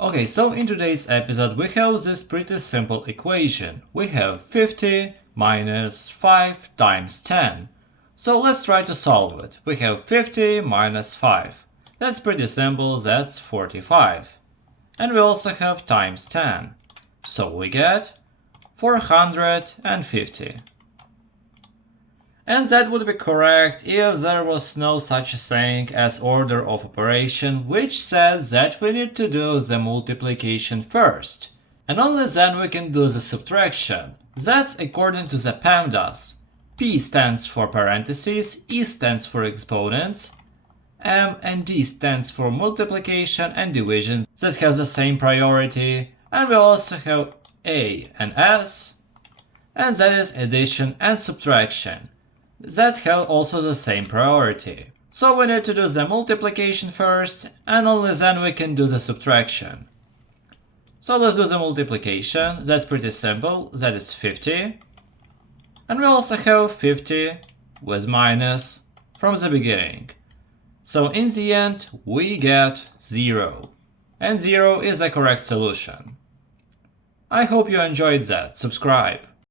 Okay, so in today's episode we have this pretty simple equation. We have 50 minus 5 times 10. So let's try to solve it. We have 50 minus 5. That's pretty simple, that's 45. And we also have times 10. So we get 450. And that would be correct if there was no such thing as order of operation, which says that we need to do the multiplication first. And only then we can do the subtraction. That's according to the PEMDAS. P stands for parentheses, E stands for exponents, M and D stands for multiplication and division that have the same priority, and we also have A and S, and that is addition and subtraction that have also the same priority. So we need to do the multiplication first, and only then we can do the subtraction. So let's do the multiplication. That's pretty simple, that is 50. And we also have 50 with minus from the beginning. So in the end we get 0. And 0 is the correct solution. I hope you enjoyed that. Subscribe.